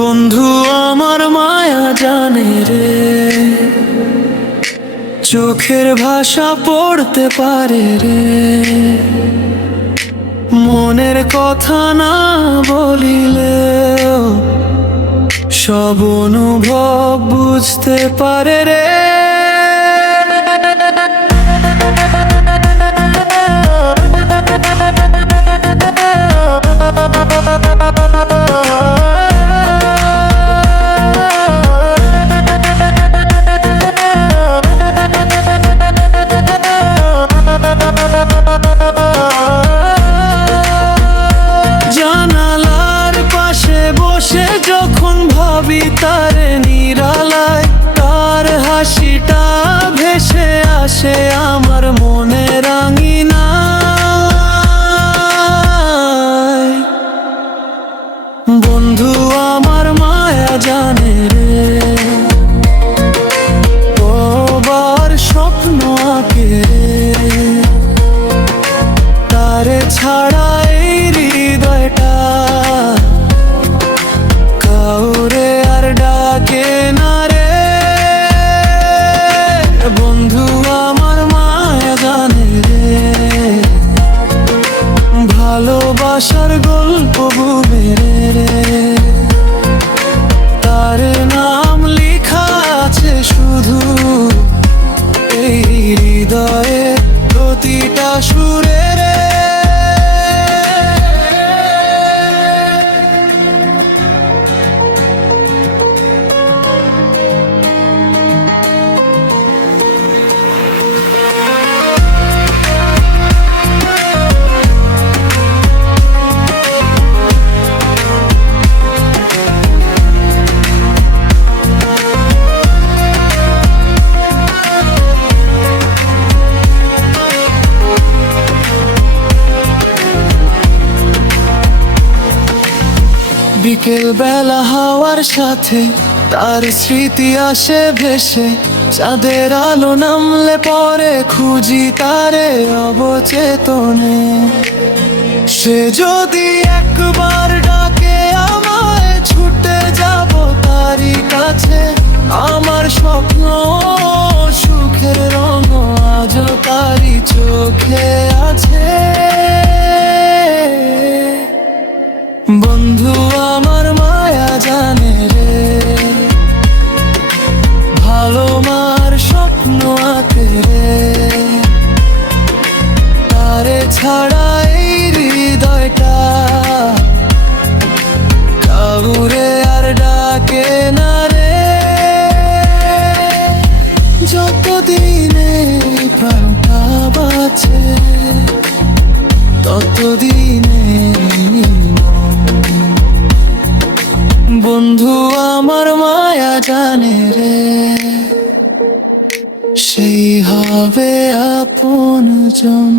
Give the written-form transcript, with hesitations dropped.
বন্ধু আমার মায়া জানে রে, চোখের ভাষা পড়তে পারে রে, মনের কথা না বলিলেও সব অনুভব বুঝতে পারে রে। জানালার পাশে বসে যখন ভাবি তারে নিরালায়, তার হাসিটা ভেসে আসে আমার মনের আঙিনায়। বন্ধু আমার মায়া জানে রে, কবার স্বপ্ন আঁকে রে, তারে ছাড়া এই হৃদয়টা কাউরে আর ডাকে না রে। বন্ধু আমার মায়া জানে রে, ভালোবাসার গল্প বুঝে রে, তার নাম লেখা আছে শুধু এই হৃদয়ে প্রতিটা সুরে রে। বিকেল বেলা হাওয়ার সাথে তার স্মৃতি আসে ভেসে, চাঁদের আলো নামলে পরে খুঁজি তারে অবচেতনে। সে যদি একবার ডাকে আমায় ছুটে যাব তারই কাছে, আমার স্বপ্ন সুখের রঙ আজও তারই চোখে আছে। বন্ধু আমার মায়া জানে রে, ভালো মার স্বপ্ন আঁকে রে, তারে ছাড়া এই হৃদয়টা কাউরে আর ডাকে না রে। যতদিনে প্রাণটা বাঁচে ততদিনে বন্ধু আমার মায়া জানে রে, সেই হবে আপনজন।